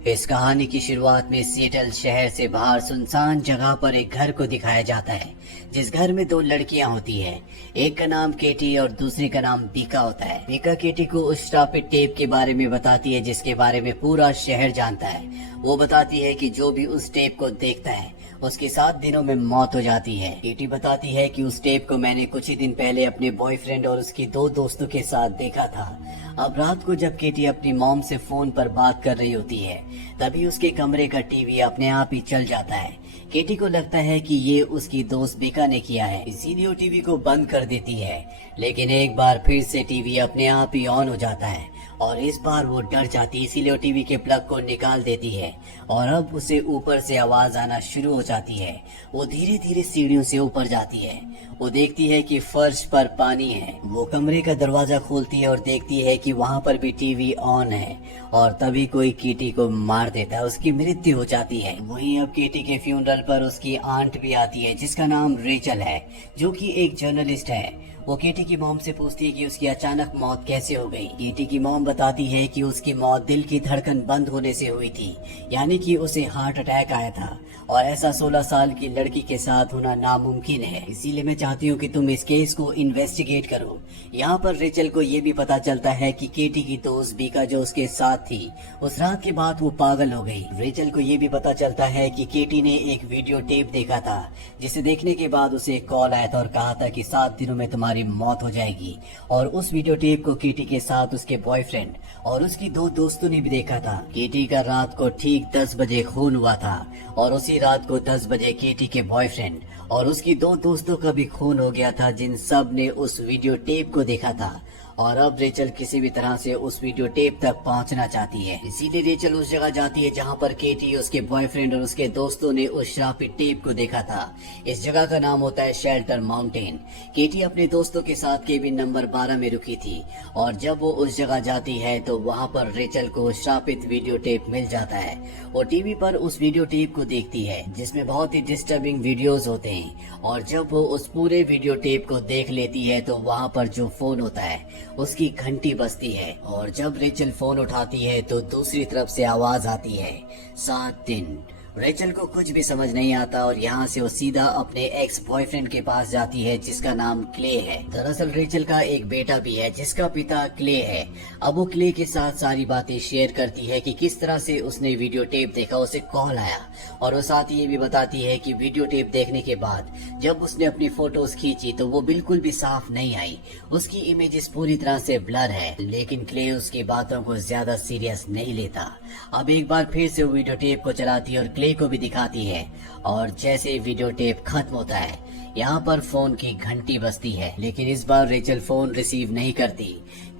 इस कहानी की शुरुआत में सिएटल शहर से बाहर सुनसान जगह पर एक घर को दिखाया जाता है, जिस घर में दो लड़कियां होती हैं। एक का नाम केटी और दूसरी का नाम बीका होता है। बीका केटी को उस श्रापित टेप के बारे में बताती है जिसके बारे में पूरा शहर जानता है। वो बताती है कि जो भी उस टेप को देखता है उसकी 7 दिनों में मौत हो जाती है। केटी बताती है कि उस टेप को मैंने कुछ ही दिन पहले अपने बॉयफ्रेंड और उसकी 2 दोस्तों के साथ देखा था। अब रात को जब केटी अपनी मॉम से फोन पर बात कर रही होती है, तभी उसके कमरे का टीवी अपने आप ही चल जाता है। केटी को लगता है कि ये उसकी दोस्त बीका ने किया है, इसीलिए वो टीवी को बंद कर देती है। लेकिन एक बार फिर से टीवी अपने आप ही ऑन हो जाता है और इस बार वो डर जाती है, इसीलिए वो टीवी के प्लग को निकाल देती है और अब उसे ऊपर से आवाज आना शुरू हो जाती है। वो धीरे धीरे सीढ़ियों से ऊपर जाती है। वो देखती है कि फर्श पर पानी है। वो कमरे का दरवाजा खोलती है और देखती है कि वहाँ पर भी टीवी ऑन है और तभी कोई केटी को मार देता है। उसकी मृत्यु हो जाती है। वहीं अब केटी के फ्यूनरल पर उसकी आंट भी आती है जिसका नाम रेचल है, जो कि एक जर्नलिस्ट है। वो केटी की मॉम से पूछती है कि उसकी अचानक मौत कैसे हो गई। केटी की मॉम बताती है कि उसकी मौत दिल की धड़कन बंद होने से हुई थी, यानी कि उसे हार्ट अटैक आया था और ऐसा 16 साल की लड़की के साथ होना नामुमकिन है। इसीलिए मैं चाहती हूँ कि तुम इस केस को इन्वेस्टिगेट करो। यहाँ पर रेचल को ये भी पता चलता है कि केटी की दोस्त बीका जो उसके साथ थी, उस रात के बाद वो पागल हो गई। रेचल को ये भी पता चलता है कि केटी ने एक वीडियो टेप देखा था, जिसे देखने के बाद उसे कॉल आया था और कहा था कि 7 दिनों में तुम्हारी मौत हो जाएगी। और उस वीडियो टेप को केटी के साथ उसके बॉयफ्रेंड और उसकी 2 दोस्तों ने भी देखा था। केटी का रात को ठीक 10 बजे खून हुआ था और उसी रात को 10 बजे केटी के बॉयफ्रेंड और उसकी 2 दोस्तों का भी खून हो गया था, जिन सब ने उस वीडियो टेप को देखा था। और अब रेचल किसी भी तरह से उस वीडियो टेप तक पहुंचना चाहती है, इसीलिए रेचल उस जगह जाती है जहां पर केटी, उसके बॉयफ्रेंड और उसके दोस्तों ने उस श्रापित टेप को देखा था। इस जगह का नाम होता है शेल्टर माउंटेन। केटी अपने दोस्तों के साथ केबिन नंबर 12 में रुकी थी और जब वो उस जगह जाती है तो वहाँ पर रेचल को श्रापित वीडियो टेप मिल जाता है। वो टीवी पर उस वीडियो टेप को देखती है जिसमें बहुत ही डिस्टर्बिंग वीडियोस होते हैं और जब वो उस पूरे वीडियो टेप को देख लेती है तो वहाँ पर जो फोन होता है उसकी घंटी बजती है और जब रेचल फोन उठाती है तो दूसरी तरफ से आवाज आती है 7 दिन। रेचल को कुछ भी समझ नहीं आता और यहाँ से वो सीधा अपने एक्स बॉयफ्रेंड के पास जाती है जिसका नाम क्ले है। दरअसल रेचल का एक बेटा भी है जिसका पिता क्ले है। अब वो क्ले के साथ सारी बातें शेयर करती है कि किस तरह से उसने वीडियो टेप देखा, उसे कॉल आया और वो साथ ही ये भी बताती है कि वीडियो टेप देखने के बाद जब उसने अपनी फोटोज खींची तो वो बिल्कुल भी साफ नहीं आई, उसकी इमेजेस पूरी तरह से ब्लर है। लेकिन क्ले उसकी बातों को ज्यादा सीरियस नहीं लेता। अब एक बार फिर से वो वीडियो टेप को चलाती है और क्ले को भी दिखाती है और जैसे वीडियो टेप खत्म होता है यहाँ पर फोन की घंटी बजती है, लेकिन इस बार रेचल फोन रिसीव नहीं करती।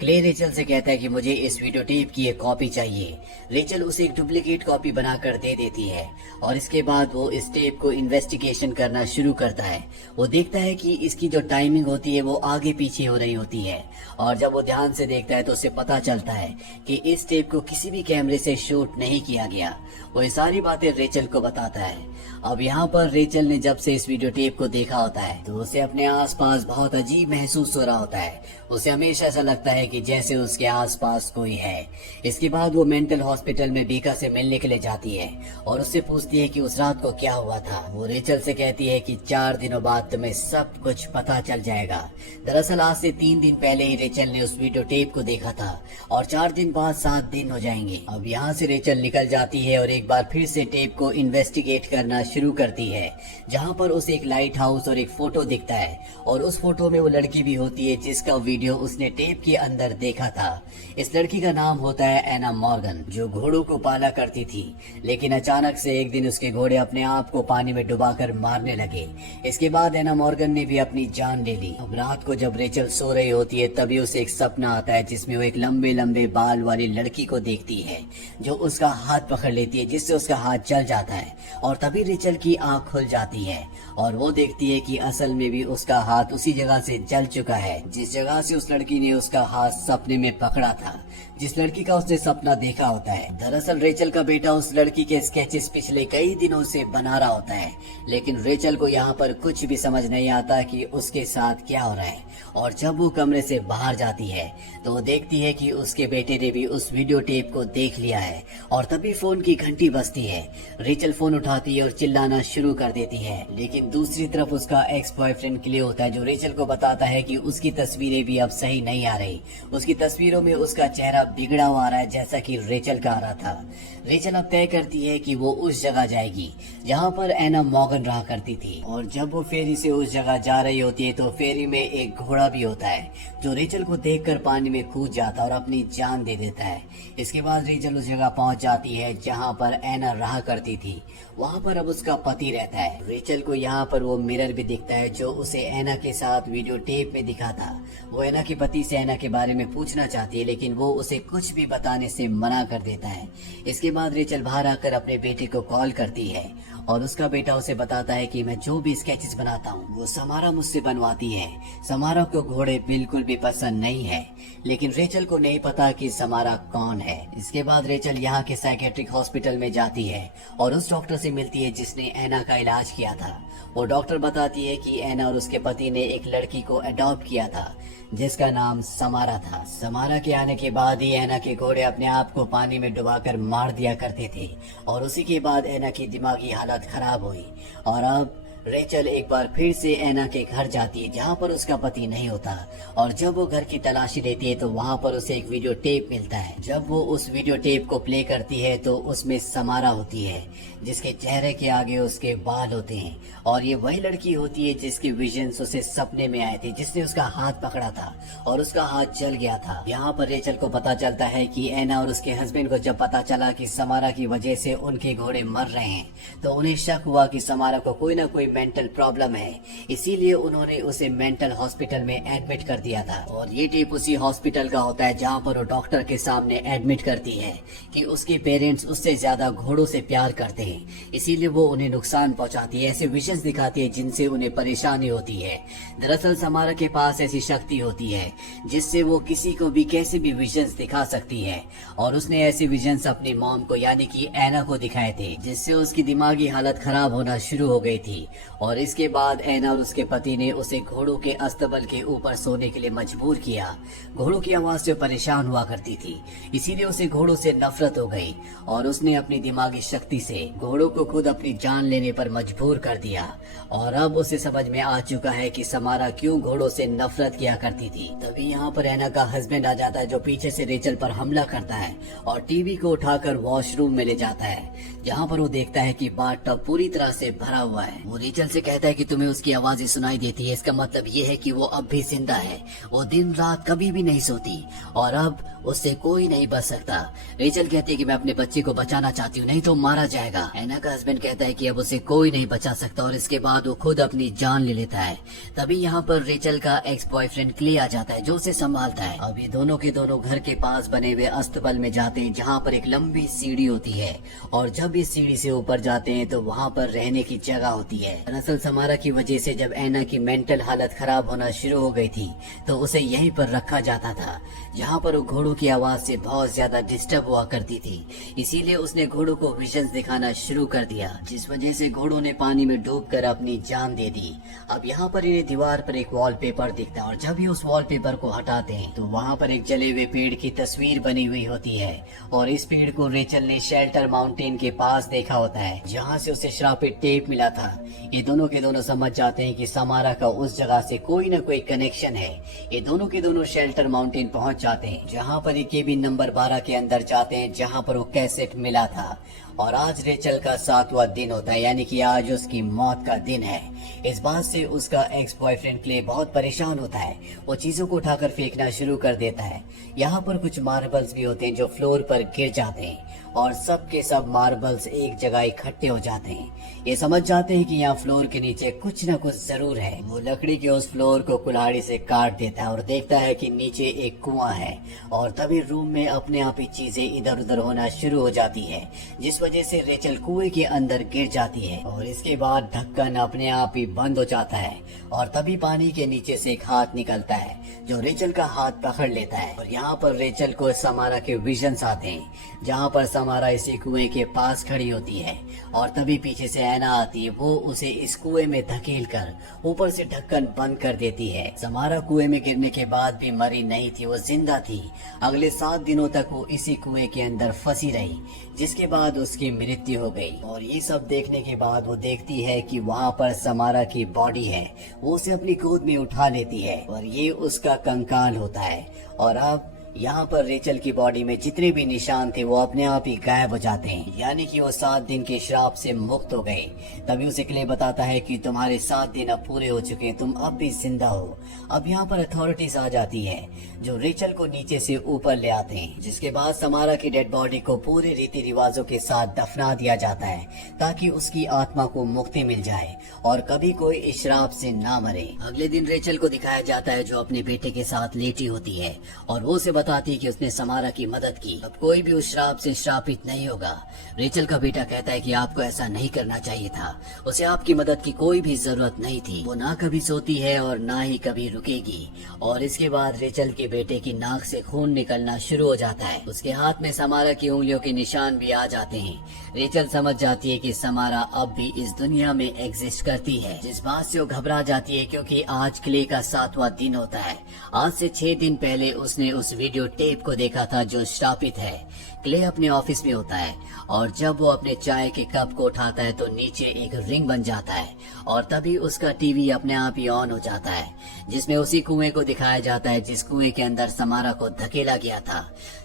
क्ले रेचल से कहता है कि मुझे इस वीडियो टेप की एक कॉपी चाहिए। रेचल उसे एक डुप्लीकेट कॉपी बनाकर दे देती है और इसके बाद वो इस टेप को इन्वेस्टिगेशन करना शुरू करता है। वो देखता है कि इसकी जो टाइमिंग होती है वो आगे पीछे हो रही होती है और जब वो ध्यान से देखता है तो उसे पता चलता है कि इस टेप को किसी भी कैमरे से शूट नहीं किया गया। वो ये सारी बातें रेचल को बताता है। अब यहाँ पर रेचल ने जब से इस वीडियो टेप को देखा होता है तो उसे अपने आसपास बहुत अजीब महसूस हो रहा होता है। उसे हमेशा ऐसा लगता है कि जैसे उसके आसपास कोई है। इसके बाद वो मेंटल हॉस्पिटल में बीका से मिलने के लिए जाती है और उससे पूछती है कि उस रात को क्या हुआ था। वो रेचल से कहती है कि 4 दिनों बाद तुम्हें सब कुछ पता चल जाएगा। दरअसल आज से 3 दिन पहले ही रेचल ने उस वीडियो टेप को देखा था और 4 दिन बाद 7 दिन हो जाएंगे। अब यहाँ से रेचल निकल जाती है और एक बार फिर से टेप को इन्वेस्टिगेट करना शुरू करती है, जहाँ पर उसे एक लाइट हाउस और एक फोटो दिखता है और उस फोटो में वो लड़की भी होती है जिसका वीडियो उसने टेप के अंदर देखा था। इस लड़की का नाम होता है एना मॉर्गन, जो घोड़ों को पाला करती थी, लेकिन अचानक से एक दिन उसके घोड़े अपने आप को पानी में डुबाकर मारने लगे। इसके बाद एना मॉर्गन ने भी अपनी जान ले ली। अब रात को जब रेचल सो रही होती है तभी उसे एक सपना आता है जिसमें वो एक लंबे लंबे बाल वाली लड़की को देखती है जो उसका हाथ पकड़ लेती है, जिससे उसका हाथ जल जाता है और तभी रेचल की आंख खुल जाती है और वो देखती है कि असल में भी उसका हाथ उसी जगह से जल चुका है जिस जगह से उस लड़की ने उसका हाथ सपने में पकड़ा था, जिस लड़की का उसने सपना देखा होता है। दरअसल रेचल का बेटा उस लड़की के स्केचेस पिछले कई दिनों से बना रहा होता है, लेकिन रेचल को यहाँ पर कुछ भी समझ नहीं आता कि उसके साथ क्या हो रहा है। और जब वो कमरे से बाहर जाती है तो वो देखती है कि उसके बेटे ने भी उस वीडियो टेप को देख लिया है। और तभी फोन की घंटी बजती है। रेचल फोन उठाती है और चिल्लाना शुरू कर देती है, लेकिन दूसरी तरफ उसका एक्स बॉयफ्रेंड क्ले होता है जो रेचल को बताता है कि उसकी तस्वीरें भी अब सही नहीं आ रही। उसकी तस्वीरों में उसका चेहरा बिगड़ा हुआ आ रहा है जैसा कि रेचल का आ रहा था। रेचल अब तय करती है कि वो उस जगह जाएगी जहाँ पर एना मॉर्गन रहा करती थी। और जब वो फेरी से उस जगह जा रही होती है तो फेरी में एक घोड़ा भी होता है जो रेचल को देखकर पानी में कूद जाता है और अपनी जान दे देता है। इसके बाद रेचल उस जगह पहुंच जाती है जहाँ पर एना रहा करती थी। वहाँ पर अब उसका पति रहता है। रेचल को यहाँ पर वो मिरर भी दिखता है जो उसे एना के साथ वीडियो टेप में दिखा था। वो एना के पति से एना के बारे में पूछना चाहती है, लेकिन वो उसे कुछ भी बताने से मना कर देता है। इसके बाद रेचल बाहर आकर अपने बेटे को कॉल करती है और उसका बेटा उसे बताता है कि मैं जो भी स्केचेस बनाता हूँ वो समारा मुझसे बनवाती है। समारा को घोड़े बिल्कुल भी पसंद नहीं है, लेकिन रेचल को नहीं पता कि समारा कौन है। इसके बाद रेचल यहाँ के साइकेट्रिक हॉस्पिटल में जाती है और उस डॉक्टर से मिलती है जिसने एना का इलाज किया था। वो डॉक्टर बताती है कि एना और उसके पति ने एक लड़की को अडॉप्ट किया था जिसका नाम समारा था। समारा के आने के बाद ही एना के घोड़े अपने आप को पानी में डुबाकर मार दिया करते थे और उसी के बाद एना की दिमागी हालत खराब हुई। और अब रेचल एक बार फिर से एना के घर जाती है जहाँ पर उसका पति नहीं होता। और जब वो घर की तलाशी लेती है तो वहाँ पर उसे एक वीडियो टेप मिलता है। जब वो उस वीडियो टेप को प्ले करती है तो उसमें समारा होती है जिसके चेहरे के आगे उसके बाल होते हैं। और ये वही लड़की होती है जिसके विजन्स उसे सपने में आए थे, जिसने उसका हाथ पकड़ा था और उसका हाथ जल गया था। यहाँ पर रेचल को पता चलता है कि एना और उसके हस्बैंड को जब पता चला कि समारा की वजह से उनके घोड़े मर रहे हैं तो उन्हें शक हुआ कि समारा को कोई ना कोई मेंटल प्रॉब्लम है, इसीलिए उन्होंने उसे मेंटल हॉस्पिटल में एडमिट कर दिया था। और ये टेप उसी हॉस्पिटल का होता है जहाँ पर वो डॉक्टर के सामने एडमिट करती है कि उसके पेरेंट्स उससे ज्यादा घोड़ों से प्यार करते हैं, इसीलिए वो उन्हें नुकसान पहुंचाती है, ऐसे विजन्स दिखाती है जिनसे उन्हें परेशानी होती है। दरअसल समारा के पास ऐसी शक्ति होती है जिससे वो किसी को भी कैसे भी विजन्स दिखा सकती है। और उसने ऐसे विजन्स अपनी मॉम को यानी कि एना को दिखाए थे जिससे उसकी दिमागी हालत खराब होना शुरू हो गई थी। और इसके बाद एना और उसके पति ने उसे घोड़ों के अस्तबल के ऊपर सोने के लिए मजबूर किया। घोड़ों की आवाज से परेशान हुआ करती थी, इसीलिए उसे घोड़ों से नफरत हो गई और उसने अपनी दिमागी शक्ति से घोड़ों को खुद अपनी जान लेने पर मजबूर कर दिया। और अब उसे समझ में आ चुका है कि समारा क्यों घोड़ों से नफरत किया करती थी। तभी यहाँ पर एना का हस्बैंड आ जाता है जो पीछे से रेचल पर हमला करता है और टीवी को उठाकर वॉशरूम में ले जाता है जहाँ पर वो देखता है कि बाथटब पूरी तरह से भरा हुआ है। वो रेचल से कहता है कि तुम्हें उसकी आवाजें सुनाई देती है, इसका मतलब ये है कि वो अब भी जिंदा है। वो दिन रात कभी भी नहीं सोती और अब उससे कोई नहीं बच सकता। रेचल कहती है कि मैं अपने बच्चे को बचाना चाहती हूँ, नहीं तो मारा जाएगा। एना का हस्बैंड कहता है कि अब उसे कोई नहीं बचा सकता और इसके बाद वो खुद अपनी जान ले लेता है। तभी यहाँ पर रेचल का एक्स बॉयफ्रेंड क्ले आ जाता है जो उसे संभालता है। अब ये दोनों के दोनों घर के पास बने हुए अस्तबल में जाते हैं जहाँ पर एक लंबी सीढ़ी होती है और जब इस सीढ़ी से ऊपर जाते हैं तो वहाँ पर रहने की जगह होती है। दरअसल समारा की वजह से जब एना की मेंटल हालत खराब होना शुरू हो गई थी तो उसे यहीं पर रखा जाता था जहाँ पर वो घोड़ों की आवाज से बहुत ज्यादा डिस्टर्ब हुआ करती थी। इसीलिए उसने घोड़ों को विजन्स दिखाना शुरू कर दिया जिस वजह से घोड़ों ने पानी में डूबकर अपनी जान दे दी। अब यहाँ पर इन्हें दीवार पर एक वॉलपेपर दिखता है और जब ये उस वॉलपेपर को हटाते हैं तो वहाँ पर एक जले हुए पेड़ की तस्वीर बनी हुई होती है और इस पेड़ को रेचल ने शेल्टर माउंटेन के पास देखा होता है जहाँ से उसे श्रापित टेप मिला था। ये दोनों के दोनों समझ जाते हैं कि समारा का उस जगह से कोई न कोई कनेक्शन है। ये दोनों के दोनों शेल्टर माउंटेन पहुंच जाते हैं जहाँ पर ये केबिन नंबर 12 के अंदर जाते हैं जहाँ पर वो कैसेट मिला था। और आज रेचल का 7वां दिन होता है यानी कि आज उसकी मौत का दिन है। इस बात से उसका एक्स बॉयफ्रेंड क्ले बहुत परेशान होता है। वो चीजों को उठाकर फेंकना शुरू कर देता है। यहाँ पर कुछ मार्बल्स भी होते हैं जो फ्लोर पर गिर जाते हैं और सब के सब मार्बल्स एक जगह इकट्ठे हो जाते हैं। ये समझ जाते हैं कि यहाँ फ्लोर के नीचे कुछ न कुछ जरूर है। वो लकड़ी के उस फ्लोर को कुल्हाड़ी से काट देता है और देखता है कि नीचे एक कुआं है और तभी रूम में अपने आप ही चीजें इधर उधर होना शुरू हो जाती है, जिस वजह से रेचल कुएं के अंदर गिर जाती है और इसके बाद ढक्कन अपने आप ही बंद हो जाता है और तभी पानी के नीचे से एक हाथ निकलता है जो रेचल का हाथ पकड़ लेता है और यहाँ पर रेचल को समारा के विजन्स आते हैं, जहाँ पर समारा इसी कुएं के पास खड़ी होती है और तभी पीछे से ऐना आती है। वो उसे इस कुएं में धकेल कर ऊपर से ढक्कन बंद कर देती है। समारा कुएं में गिरने के बाद भी मरी नहीं थी, वो जिंदा थी। अगले 7 दिनों तक वो इसी कुएं के अंदर फंसी रही, जिसके बाद उसकी मृत्यु हो गई। और ये सब देखने के बाद वो देखती है कि वहाँ पर समारा की बॉडी है। वो उसे अपनी गोद में उठा लेती है और ये उसका कंकाल होता है। और अब यहाँ पर रेचल की बॉडी में जितने भी निशान थे वो अपने आप ही गायब हो जाते हैं, यानी कि वो 7 दिन के श्राप से मुक्त हो गए। तभी उसे क्ले बताता है कि तुम्हारे 7 दिन अब पूरे हो चुके हैं, तुम अब भी जिंदा हो। अब यहाँ पर अथॉरिटीज आ जाती है जो रेचल को नीचे से ऊपर ले आते हैं, जिसके बाद समारा की डेड बॉडी को पूरे रीति रिवाजों के साथ दफना दिया जाता है ताकि उसकी आत्मा को मुक्ति मिल जाए और कभी कोई इस श्राप से ना मरे। अगले दिन रेचल को दिखाया जाता है जो अपने बेटे के साथ लेटी होती है और वो उसे बताती है कि उसने समारा की मदद की। अब कोई भी उस श्राप से श्रापित नहीं होगा। रेचल का बेटा कहता है कि आपको ऐसा नहीं करना चाहिए था, उसे आपकी मदद की कोई भी जरूरत नहीं थी। वो ना कभी सोती है और ना ही कभी रुकेगी। और इसके बाद रेचल के बेटे की नाक से खून निकलना शुरू हो जाता है। उसके हाथ में समारा की उंगलियों के निशान भी आ जाते हैं। रेचल समझ जाती है कि समारा अब भी इस दुनिया में एग्जिस्ट करती है, जिस बात से वो घबरा जाती है क्योंकि आज क्ले का 7वां दिन होता है। आज से 6 दिन पहले उसने उस वीडियो टेप को देखा था जो श्रापित है। क्ले अपने ऑफिस में होता है और जब वो अपने चाय के कप को उठाता है तो नीचे एक रिंग बन जाता है और तभी उसका टीवी अपने आप ही ऑन हो जाता है, जिसमें उसी कुएं को दिखाया जाता है जिस कुएं के अंदर समारा को धकेला गया था।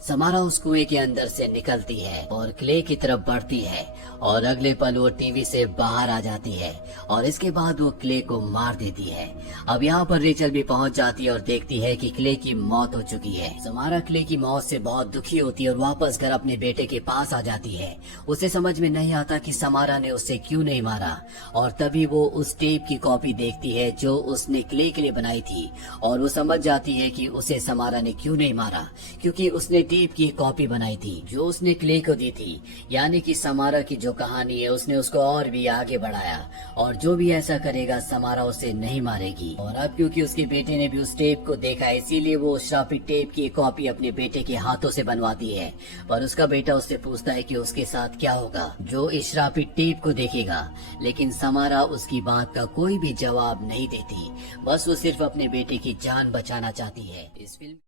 समारा उस कुएं के अंदर से निकलती है और क्ले की तरफ बढ़ती है और अगले पल वो टीवी से बाहर आ जाती है और इसके बाद वो क्ले को मार देती है। अब यहाँ पर रेचल भी पहुंच जाती है और देखती है कि क्ले की मौत हो चुकी है। समारा क्ले की मौत से बहुत दुखी होती है और वापस घर अपने बेटे के पास आ जाती है। उसे समझ में नहीं आता कि समारा ने उसे क्यों नहीं मारा और तभी वो उस टेप की कॉपी देखती है जो उसने क्ले के लिए बनाई थी और वो समझ जाती है कि उसे समारा ने क्यों नहीं मारा, क्योंकि उसने टेप की एक कॉपी बनाई थी जो उसने क्ले को दी थी। यानी कि समारा की जो कहानी है उसने उसको और भी आगे बढ़ाया और जो भी ऐसा करेगा समारा उसे नहीं मारेगी। और अब क्योंकि उसके बेटे ने भी उस टेप को देखा इसीलिए वो श्रापित टेप की कॉपी अपने बेटे के हाथों से बनवाती है। पर उसका बेटा उससे पूछता है कि उसके साथ क्या होगा जो इस श्रापित टेप को देखेगा, लेकिन समारा उसकी बात का कोई भी जवाब नहीं देती। बस वो सिर्फ अपने बेटे की जान बचाना चाहती है। इस फिल्म